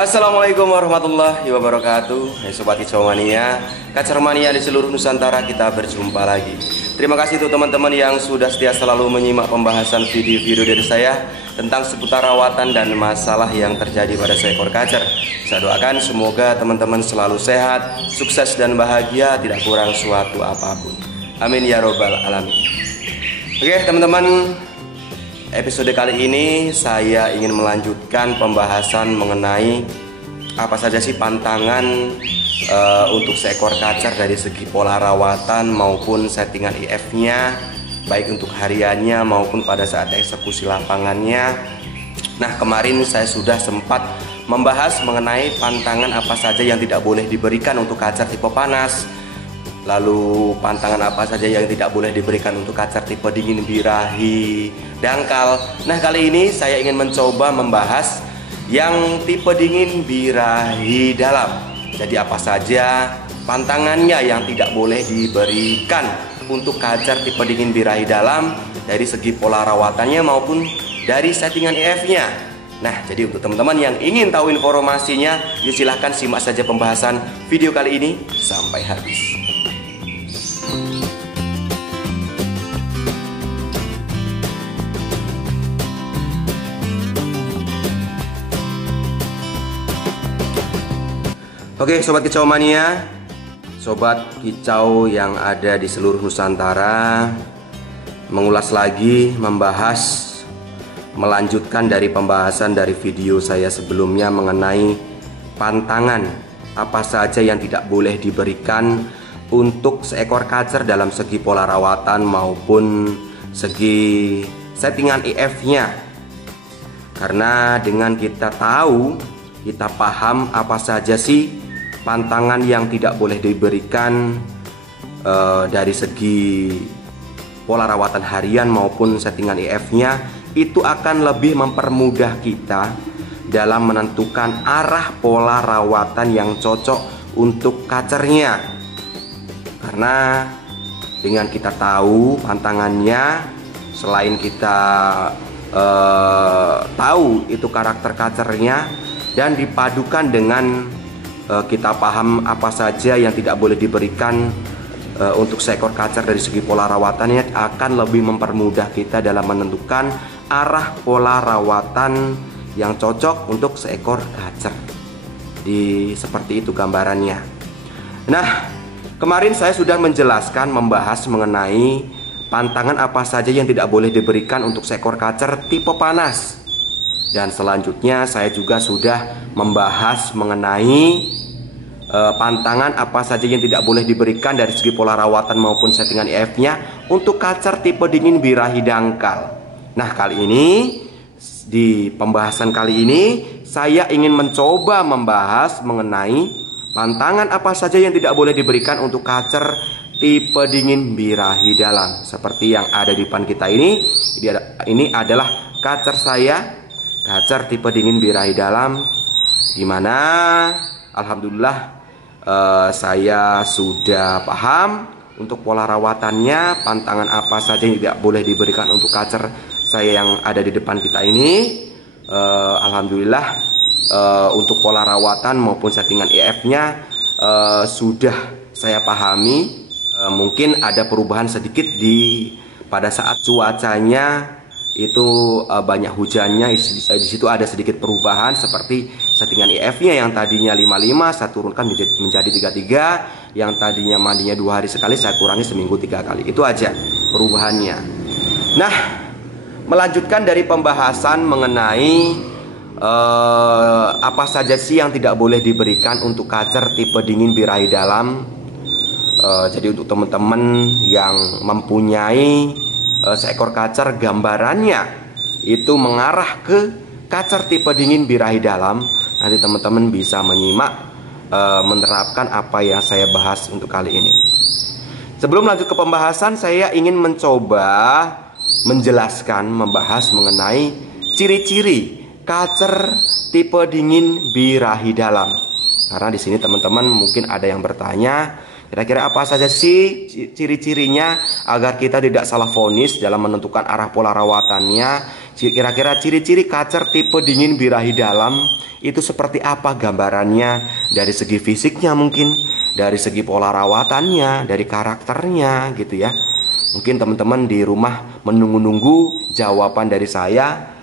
Assalamualaikum warahmatullahi wabarakatuh. Hai Sobat Kicau Mania, Kacer Mania di seluruh Nusantara, kita berjumpa lagi. Terima kasih untuk teman-teman yang sudah setia selalu menyimak pembahasan video-video dari saya tentang seputar rawatan dan masalah yang terjadi pada seekor kacer. Saya doakan semoga teman-teman selalu sehat, sukses dan bahagia, tidak kurang suatu apapun. Amin ya robbal alamin. Oke teman-teman, episode kali ini saya ingin melanjutkan pembahasan mengenai apa saja sih pantangan untuk seekor kacer dari segi pola rawatan maupun settingan IF-nya, baik untuk hariannya maupun pada saat eksekusi lapangannya. Nah, kemarin saya sudah sempat membahas mengenai pantangan apa saja yang tidak boleh diberikan untuk kacer tipe panas. Lalu pantangan apa saja yang tidak boleh diberikan untuk kacer tipe dingin, birahi, dangkal. Nah, kali ini saya ingin mencoba membahas yang tipe dingin, birahi dalam. Jadi apa saja pantangannya yang tidak boleh diberikan untuk kacer tipe dingin, birahi dalam dari segi pola rawatannya maupun dari settingan IF-nya. Nah, jadi untuk teman-teman yang ingin tahu informasinya, yuk silahkan simak saja pembahasan video kali ini sampai habis. Oke Sobat Kicau Mania, Sobat Kicau yang ada di seluruh Nusantara, mengulas lagi, membahas, melanjutkan dari pembahasan dari video saya sebelumnya mengenai pantangan apa saja yang tidak boleh diberikan untuk seekor kacer dalam segi pola rawatan maupun segi settingan IF-nya. Karena dengan kita tahu, kita paham apa saja sih pantangan yang tidak boleh diberikan dari segi pola rawatan harian maupun settingan IF-nya, itu akan lebih mempermudah kita dalam menentukan arah pola rawatan yang cocok untuk kacernya. Karena dengan kita tahu pantangannya, selain kita tahu itu karakter kacernya dan dipadukan dengan kita paham apa saja yang tidak boleh diberikan untuk seekor kacer dari segi pola rawatannya, akan lebih mempermudah kita dalam menentukan arah pola rawatan yang cocok untuk seekor kacer. Seperti itu gambarannya. Nah, kemarin saya sudah menjelaskan, membahas mengenai pantangan apa saja yang tidak boleh diberikan untuk seekor kacer tipe panas. Dan selanjutnya saya juga sudah membahas mengenai pantangan apa saja yang tidak boleh diberikan dari segi pola rawatan maupun settingan IF-nya untuk kacer tipe dingin, birahi, dangkal. Nah, kali ini di pembahasan kali ini saya ingin mencoba membahas mengenai pantangan apa saja yang tidak boleh diberikan untuk kacer tipe dingin, birahi dalam. Seperti yang ada di depan kita ini adalah kacer saya, kacer tipe dingin, birahi dalam, dimana alhamdulillah saya sudah paham untuk pola rawatannya, pantangan apa saja yang tidak boleh diberikan untuk kacer saya yang ada di depan kita ini. Alhamdulillah untuk pola rawatan maupun settingan IF-nya sudah saya pahami. Mungkin ada perubahan sedikit pada saat cuacanya itu banyak hujannya, di situ ada sedikit perubahan seperti settingan IF-nya yang tadinya 55 saya turunkan menjadi 33, yang tadinya mandinya 2 hari sekali saya kurangi seminggu 3 kali. Itu aja perubahannya. Nah, melanjutkan dari pembahasan mengenai apa saja sih yang tidak boleh diberikan untuk kacer tipe dingin, birahi dalam. Jadi untuk teman-teman yang mempunyai seekor kacer gambarannya itu mengarah ke kacer tipe dingin, birahi dalam, nanti teman-teman bisa menyimak, menerapkan apa yang saya bahas untuk kali ini. Sebelum lanjut ke pembahasan, saya ingin mencoba menjelaskan, membahas mengenai ciri-ciri kacer tipe dingin, birahi dalam. Karena di sini teman-teman mungkin ada yang bertanya, kira-kira apa saja sih ciri-cirinya agar kita tidak salah vonis dalam menentukan arah pola rawatannya. Kira-kira ciri-ciri kacer tipe dingin birahi dalam itu seperti apa gambarannya, dari segi fisiknya mungkin, dari segi pola rawatannya, dari karakternya gitu ya. Mungkin teman-teman di rumah menunggu-nunggu jawaban dari saya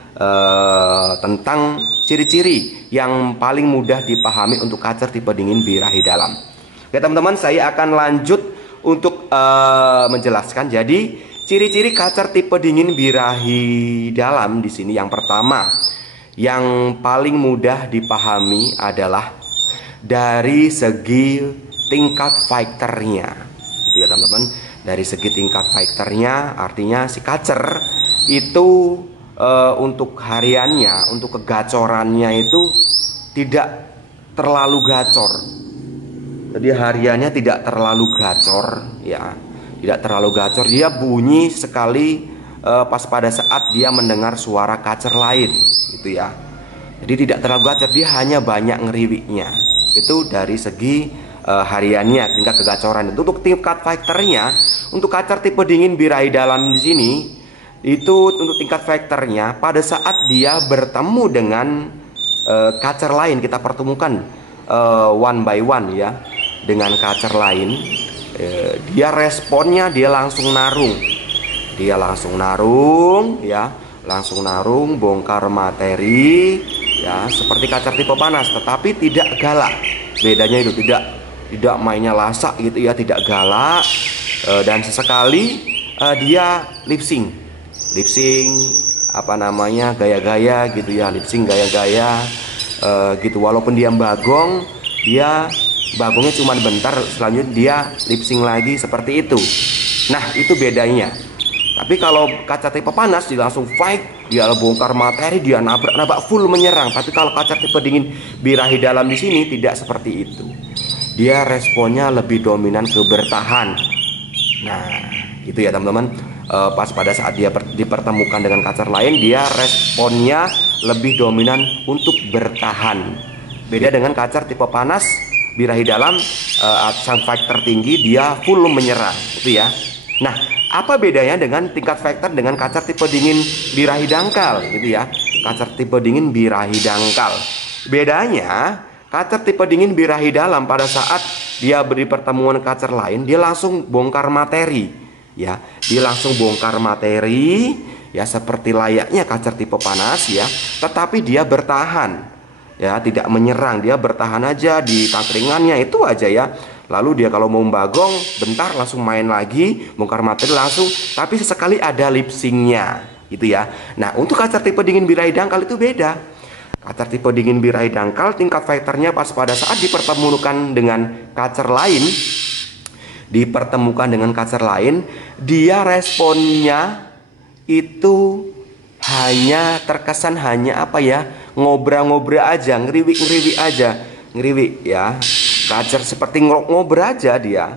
tentang ciri-ciri yang paling mudah dipahami untuk kacer tipe dingin birahi dalam. Oke teman-teman, saya akan lanjut untuk menjelaskan. Jadi ciri-ciri kacer tipe dingin birahi dalam di sini yang pertama, yang paling mudah dipahami adalah dari segi tingkat fighternya, gitu ya teman-teman. Dari segi tingkat fighternya, artinya si kacer itu untuk hariannya, untuk kegacorannya itu tidak terlalu gacor. Jadi hariannya tidak terlalu gacor, ya, tidak terlalu gacor. Dia bunyi sekali pas pada saat dia mendengar suara kacer lain, gitu ya. Jadi tidak terlalu gacor, dia hanya banyak ngeriwiknya. Itu dari segi hariannya, tingkat kegacoran. Untuk tingkat fighternya, untuk kacer tipe dingin birahi dalam di sini, itu untuk tingkat fighternya pada saat dia bertemu dengan kacer lain, kita pertemukan one by one ya, dengan kacer lain, dia responnya dia langsung narung, ya, langsung narung, bongkar materi ya, seperti kacer tipe panas, tetapi tidak galak. Bedanya itu tidak mainnya lasak gitu ya, tidak galak, dan sesekali dia lip sync apa namanya, gaya-gaya gitu ya, lip sync gaya-gaya gitu. Walaupun dia bagongnya cuma bentar, selanjutnya dia lip sync lagi seperti itu. Nah itu bedanya. Tapi kalau kaca tipe panas dia langsung fight, dia bongkar materi, dia nabrak full menyerang. Tapi kalau kaca tipe dingin birahi dalam di sini tidak seperti itu. Dia responnya lebih dominan ke bertahan. Nah itu ya teman-teman. Pas pada saat dia dipertemukan dengan kacer lain, dia responnya lebih dominan untuk bertahan. Beda dengan kacer tipe panas birahi dalam, sang fighter tinggi, dia full menyerang, itu ya. Nah, apa bedanya dengan tingkat fighter dengan kacer tipe dingin birahi dangkal, gitu ya? Kacer tipe dingin birahi dangkal. Bedanya, kacer tipe dingin birahi dalam pada saat dia beri pertemuan kacer lain, dia langsung bongkar materi. Ya, dia langsung bongkar materi ya, seperti layaknya kacer tipe panas ya, tetapi dia bertahan ya, tidak menyerang, dia bertahan aja di tangkringannya itu aja ya. Lalu dia kalau mau bagong bentar langsung main lagi, bongkar materi langsung, tapi sesekali ada lip sync-nya gitu ya. Nah untuk kacer tipe dingin birahi dangkal itu beda. Kacer tipe dingin birahi dangkal tingkat fighternya pas pada saat dipertemukan dengan kacer lain, dia responnya itu hanya terkesan hanya apa ya, ngobrol-ngobrol aja, ngeriwik ya. Kacer seperti ngobrol aja dia,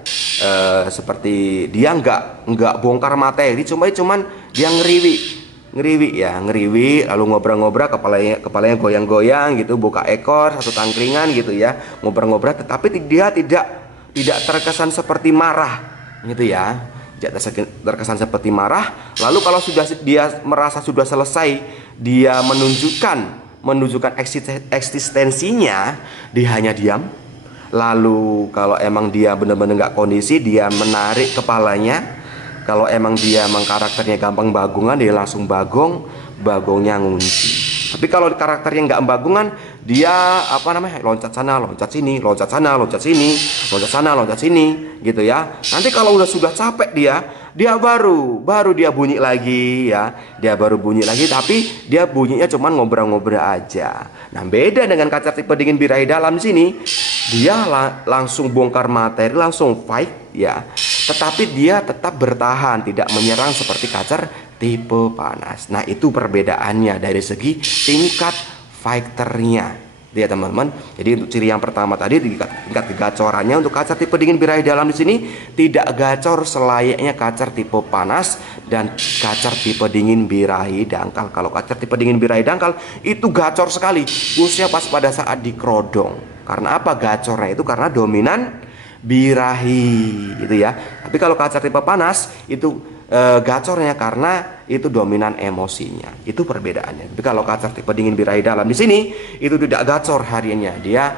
seperti dia nggak bongkar materi, cuman dia ngeriwik ya, lalu ngobrol-ngobrol, kepalanya goyang-goyang gitu, buka ekor satu tangkringan gitu ya, ngobrol-ngobrol, tetapi dia tidak terkesan seperti marah gitu ya, tidak terkesan seperti marah. Lalu kalau dia merasa sudah selesai, dia menunjukkan eksistensinya, dia hanya diam. Lalu kalau emang dia benar-benar nggak kondisi, dia menarik kepalanya. Kalau emang dia emang karakternya gampang bagongan, dia langsung bagongnya ngunci. Tapi kalau karakternya nggak bagongan, dia apa namanya, loncat sana, loncat sini, loncat sana, loncat sini, loncat sana, loncat sini, gitu ya. Nanti kalau sudah capek dia baru dia bunyi lagi ya, tapi dia bunyinya cuman ngobrol-ngobrol aja. Nah beda dengan kacer tipe dingin birahi dalam sini, dia langsung bongkar materi, langsung fight ya, tetapi dia tetap bertahan, tidak menyerang seperti kacer tipe panas. Nah itu perbedaannya dari segi tingkat fighternya ya teman-teman. Jadi untuk ciri yang pertama tadi, tingkat kegacorannya, untuk kacer tipe dingin birahi dalam di sini tidak gacor selayaknya kacer tipe panas dan kacer tipe dingin birahi dangkal. Kalau kacer tipe dingin birahi dangkal itu gacor sekali, khususnya pas pada saat dikerodong. Karena apa gacornya itu? Karena dominan birahi gitu ya. Tapi kalau kacer tipe panas itu gacornya karena itu dominan emosinya. Itu perbedaannya. Tapi kalau kacer tipe dingin birahi dalam di sini itu tidak gacor hariannya. Dia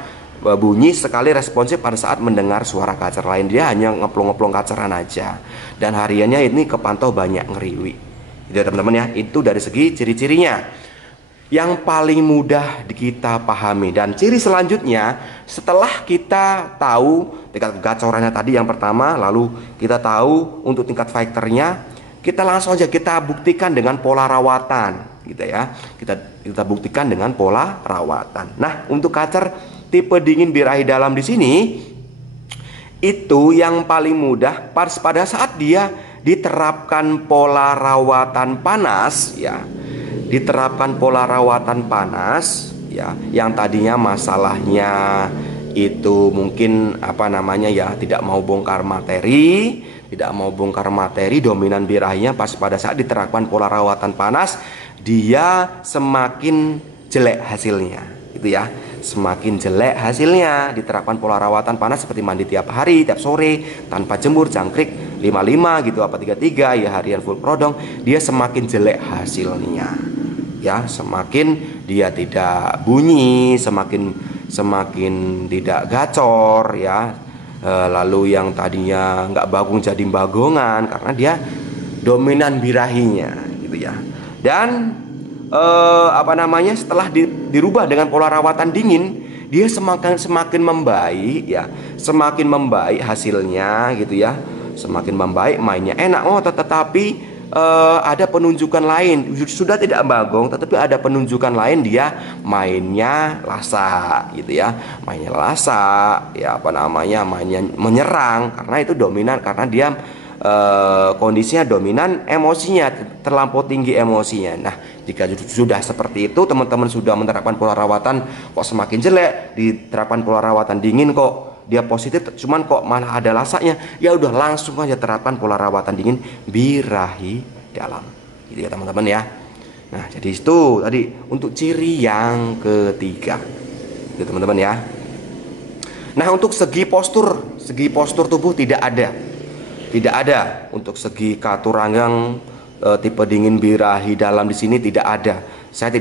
bunyi sekali responsif pada saat mendengar suara kacer lain. Dia hanya ngeplong-ngeplong kaceran aja. Dan hariannya ini kepantau banyak ngeriwi. Jadi teman-teman ya, itu dari segi ciri-cirinya yang paling mudah kita pahami. Dan ciri selanjutnya, setelah kita tahu tingkat kegacorannya tadi yang pertama, lalu kita tahu untuk tingkat faktornya, kita langsung aja kita buktikan dengan pola rawatan gitu ya. Kita buktikan dengan pola rawatan. Nah, untuk kacer tipe dingin birahi dalam di sini itu yang paling mudah pada saat dia diterapkan pola rawatan panas ya. Diterapkan pola rawatan panas ya, yang tadinya masalahnya itu mungkin tidak mau bongkar materi, dominan birahinya pas pada saat diterapkan pola rawatan panas dia semakin jelek hasilnya gitu ya. Semakin jelek hasilnya diterapkan pola rawatan panas seperti mandi tiap hari, tiap sore, tanpa jemur, jangkrik 55 gitu, 33 ya, harian full prodong, dia semakin jelek hasilnya. Ya, semakin dia tidak bunyi, semakin tidak gacor ya. Lalu yang tadinya nggak bagung jadi bagongan karena dia dominan birahinya gitu ya. Dan setelah dirubah dengan pola rawatan dingin, dia semakin membaik ya, semakin membaik hasilnya gitu ya, semakin membaik, mainnya enak. Tetapi ada penunjukan lain, sudah tidak bagong tetapi ada penunjukan lain, dia mainnya lasa gitu ya, mainnya menyerang karena itu dominan, karena dia kondisinya dominan, emosinya terlampau tinggi emosinya. Nah, jika sudah seperti itu, teman-teman sudah menerapkan pola rawatan kok semakin jelek, diterapkan pola rawatan dingin kok dia positif, cuman kok malah ada lasanya, ya udah langsung aja terapkan pola rawatan dingin birahi dalam gitu ya teman-teman ya. Nah, jadi itu tadi untuk ciri yang ketiga gitu teman-teman ya. Nah, untuk segi postur tubuh tidak ada untuk segi katuranggang tipe dingin birahi dalam di sini tidak ada. Saya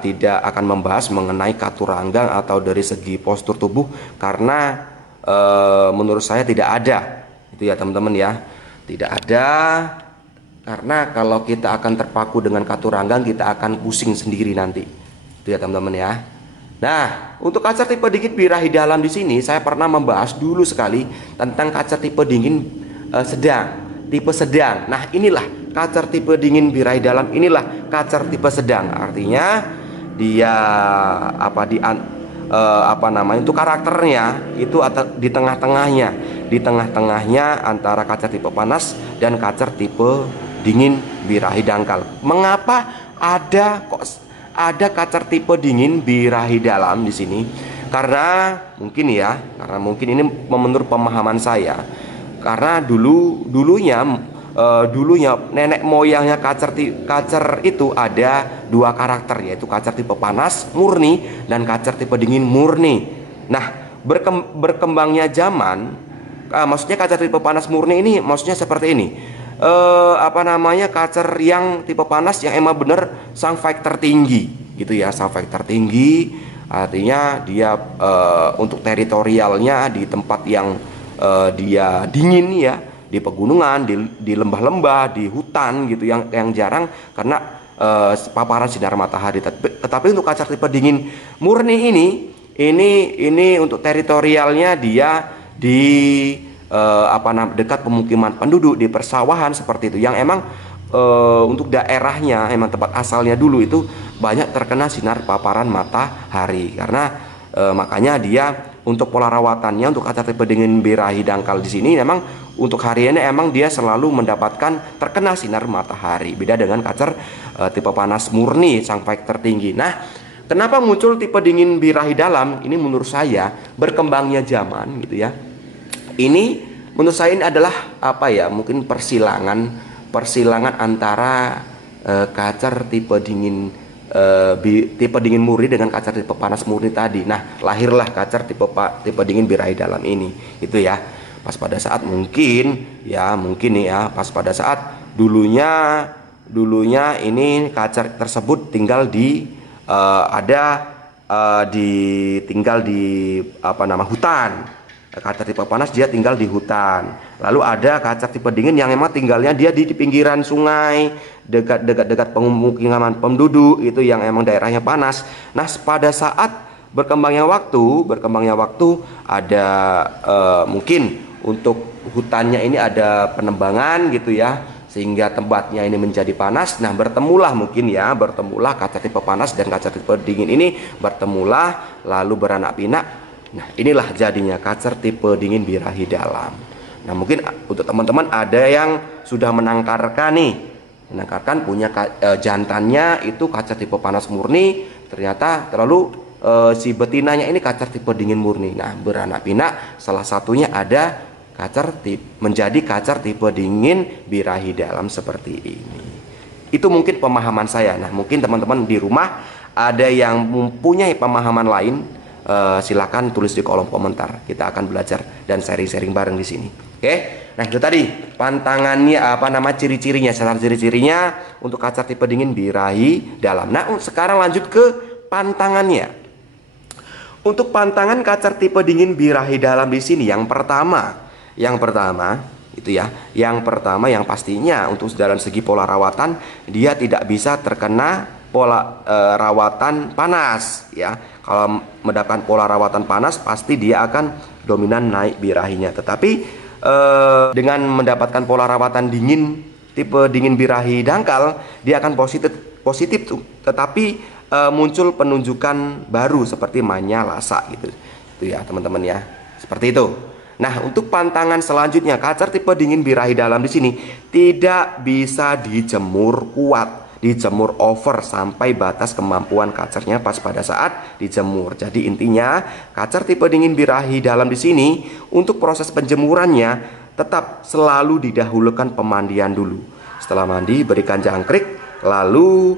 tidak akan membahas mengenai katuranggang atau dari segi postur tubuh karena menurut saya tidak ada itu ya teman-teman ya, tidak ada, karena kalau kita akan terpaku dengan katuranggang kita akan pusing sendiri nanti itu ya teman-teman ya. Nah, untuk kacer tipe dingin birahi dalam di sini saya pernah membahas dulu sekali tentang kacer tipe dingin tipe sedang. Nah, inilah kacer tipe dingin birahi dalam, inilah kacer tipe sedang, artinya dia untuk karakternya itu di tengah-tengahnya antara kacer tipe panas dan kacer tipe dingin birahi dangkal. Mengapa ada kacer tipe dingin birahi dalam di sini? Karena mungkin ini menurut pemahaman saya, karena dulunya nenek moyangnya kacer itu ada dua karakter, yaitu kacer tipe panas murni dan kacer tipe dingin murni. Nah, berkembangnya zaman, maksudnya kacer tipe panas murni ini maksudnya seperti ini. Kacer yang tipe panas yang emang bener sang faktor tinggi gitu ya, sang faktor tinggi artinya dia untuk teritorialnya di tempat yang dia dingin ya, di pegunungan, di lembah-lembah, di hutan gitu yang jarang karena paparan sinar matahari. Tetapi untuk kacer tipe dingin murni ini untuk teritorialnya dia di dekat pemukiman penduduk, di persawahan seperti itu, yang emang untuk daerahnya emang tempat asalnya dulu itu banyak terkena sinar paparan matahari. Karena makanya dia untuk pola rawatannya untuk kacer tipe dingin birahi dangkal di sini memang untuk hariannya emang dia selalu mendapatkan terkena sinar matahari. Beda dengan kacer tipe panas murni sang faktor tinggi. Nah, kenapa muncul tipe dingin birahi dalam? Ini menurut saya berkembangnya zaman gitu ya. Ini menurut saya ini adalah mungkin persilangan antara kacer tipe dingin murni dengan kacer tipe panas murni tadi. Nah, lahirlah kacer tipe dingin birahi dalam ini itu ya. Pas pada saat pas pada saat dulunya ini kacer tersebut tinggal di tinggal di hutan. Kacer tipe panas dia tinggal di hutan. Lalu ada kacer tipe dingin yang memang tinggalnya dia di pinggiran sungai, dekat pemukiman penduduk, itu yang emang daerahnya panas. Nah, pada saat berkembangnya waktu ada mungkin untuk hutannya ini ada penebangan gitu ya, sehingga tempatnya ini menjadi panas. Nah, bertemulah kacer tipe panas dan kacer tipe dingin ini bertemulah lalu beranak pinak. Nah, inilah jadinya kacer tipe dingin birahi dalam. Nah, mungkin untuk teman-teman ada yang sudah menangkarkan punya jantannya itu kacer tipe panas murni, ternyata terlalu si betinanya ini kacer tipe dingin murni. Nah, beranak pinak salah satunya ada menjadi kacer tipe dingin birahi dalam seperti ini. Itu mungkin pemahaman saya. Nah, mungkin teman-teman di rumah ada yang mempunyai pemahaman lain, silakan tulis di kolom komentar. Kita akan belajar dan sharing-sharing bareng di sini. Oke. Nah, itu tadi pantangannya ciri-cirinya, ciri-cirinya untuk kacer tipe dingin birahi dalam. Nah, sekarang lanjut ke pantangannya. Untuk pantangan kacer tipe dingin birahi dalam di sini yang pertama yang pastinya untuk dalam segi pola rawatan dia tidak bisa terkena pola rawatan panas ya. Kalau mendapatkan pola rawatan panas pasti dia akan dominan naik birahinya. Tetapi dengan mendapatkan pola rawatan dingin tipe dingin birahi dangkal, dia akan positif tuh. Tetapi muncul penunjukan baru seperti manya lasa gitu. Itu ya teman-teman ya. Seperti itu. Nah, untuk pantangan selanjutnya kacer tipe dingin birahi dalam di sini tidak bisa dijemur kuat. Dijemur over sampai batas kemampuan kacernya pas pada saat dijemur. Jadi intinya kacer tipe dingin birahi dalam di sini untuk proses penjemurannya tetap selalu didahulukan pemandian dulu. Setelah mandi berikan jangkrik lalu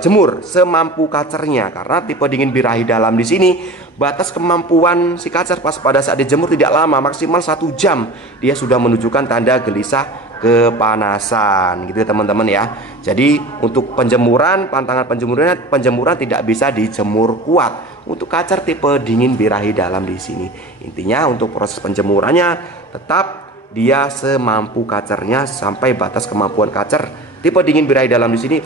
jemur semampu kacernya, karena tipe dingin birahi dalam di sini batas kemampuan si kacer pas pada saat dijemur tidak lama, maksimal 1 jam dia sudah menunjukkan tanda gelisah kepanasan gitu ya teman-teman ya. Jadi untuk pantangan penjemuran tidak bisa dijemur kuat untuk kacer tipe dingin birahi dalam di sini. Intinya untuk proses penjemurannya tetap dia semampu kacernya sampai batas kemampuan kacer tipe dingin birahi dalam di sini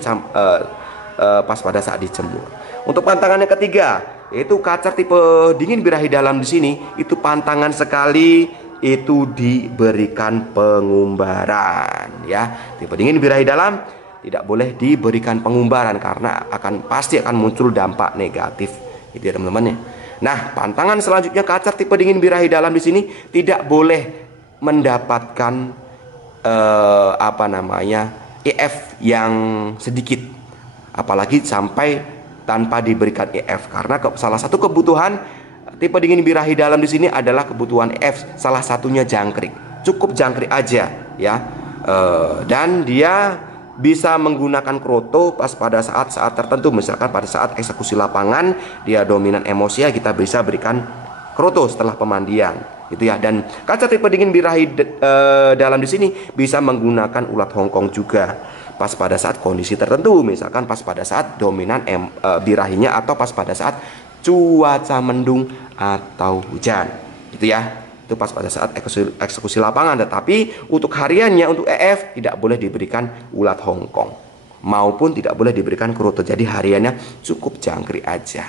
pas pada saat dijemur. Untuk pantangan yang ketiga yaitu kacer tipe dingin birahi dalam di sini itu pantangan sekali itu diberikan pengumbaran ya. Tipe dingin birahi dalam tidak boleh diberikan pengumbaran karena pasti akan muncul dampak negatif gitu ya teman-teman ya. Nah, pantangan selanjutnya kacer tipe dingin birahi dalam di sini tidak boleh mendapatkan EF yang sedikit, apalagi sampai tanpa diberikan EF, karena salah satu kebutuhan tipe dingin birahi dalam di sini adalah kebutuhan EF, salah satunya jangkrik. Cukup jangkrik aja ya. Dan dia bisa menggunakan kroto pas pada saat tertentu, misalkan pada saat eksekusi lapangan dia dominan emosi ya, kita bisa berikan kroto setelah pemandian gitu ya. Dan kaca tipe dingin birahi dalam di sini bisa menggunakan ulat Hongkong juga pas pada saat kondisi tertentu, misalkan pas pada saat dominan birahinya atau pas pada saat cuaca mendung atau hujan gitu ya. Itu pas pada saat eksekusi lapangan. Tetapi untuk hariannya, untuk EF tidak boleh diberikan ulat Hongkong maupun tidak boleh diberikan kroto. Jadi hariannya cukup jangkrik aja.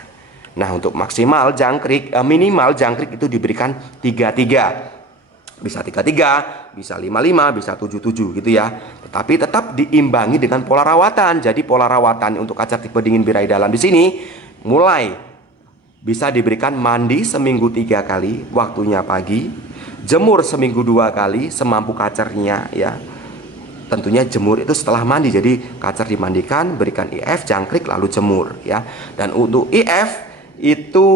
Nah, untuk maksimal jangkrik, minimal jangkrik itu diberikan 33. Bisa 33, bisa 55, bisa 77 gitu ya. Tetapi tetap diimbangi dengan pola rawatan. Jadi pola rawatan untuk kaca tipe dingin birahi dalam di sini mulai bisa diberikan mandi seminggu 3 kali, waktunya pagi, jemur seminggu 2 kali semampu kacernya ya. Tentunya jemur itu setelah mandi, jadi kacer dimandikan, berikan IF, jangkrik, lalu jemur ya. Dan untuk IF itu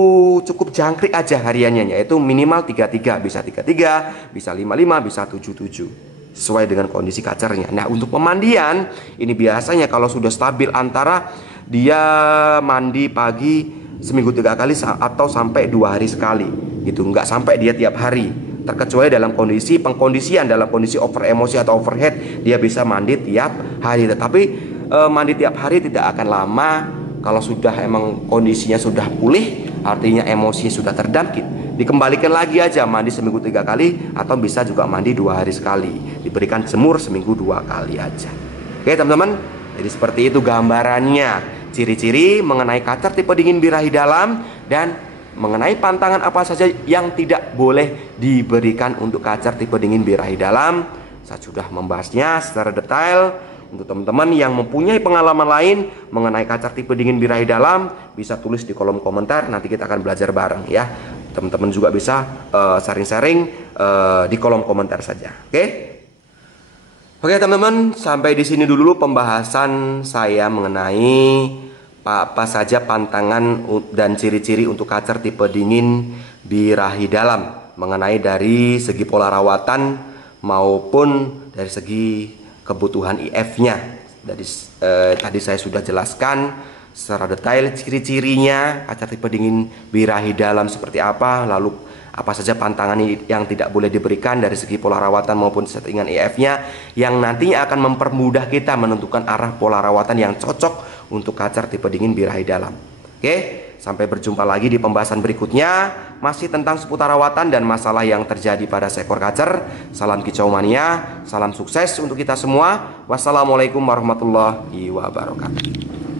cukup jangkrik aja hariannya, yaitu minimal 33, bisa 33, bisa 55, bisa 77 sesuai dengan kondisi kacernya. Nah, untuk pemandian ini biasanya kalau sudah stabil antara dia mandi pagi seminggu 3 kali atau sampai 2 hari sekali gitu, nggak sampai dia tiap hari terkecuali dalam kondisi pengkondisian, dalam kondisi over emosi atau overhead, dia bisa mandi tiap hari. Tetapi mandi tiap hari tidak akan lama. Kalau sudah emang kondisinya sudah pulih, artinya emosi sudah terdamkit, dikembalikan lagi aja, mandi seminggu 3 kali, atau bisa juga mandi 2 hari sekali, diberikan jemur seminggu 2 kali aja. Oke teman-teman, jadi seperti itu gambarannya, ciri-ciri mengenai kacer tipe dingin birahi dalam, dan mengenai pantangan apa saja yang tidak boleh diberikan untuk kacer tipe dingin birahi dalam. Saya sudah membahasnya secara detail. Untuk teman-teman yang mempunyai pengalaman lain mengenai kacer tipe dingin birahi dalam, bisa tulis di kolom komentar, nanti kita akan belajar bareng ya. Teman-teman juga bisa sharing-sharing di kolom komentar saja. Oke teman-teman, sampai di sini dulu pembahasan saya mengenai apa saja pantangan dan ciri-ciri untuk kacer tipe dingin birahi dalam, mengenai dari segi pola rawatan maupun dari segi kebutuhan IF-nya. Tadi saya sudah jelaskan secara detail ciri-cirinya kacer tipe dingin birahi dalam seperti apa, lalu apa saja pantangan yang tidak boleh diberikan dari segi pola rawatan maupun settingan IF-nya, yang nantinya akan mempermudah kita menentukan arah pola rawatan yang cocok untuk kacer tipe dingin birahi dalam. Oke, sampai berjumpa lagi di pembahasan berikutnya, masih tentang seputar rawatan dan masalah yang terjadi pada seekor kacer. Salam kicau mania, salam sukses untuk kita semua. Wassalamualaikum warahmatullahi wabarakatuh.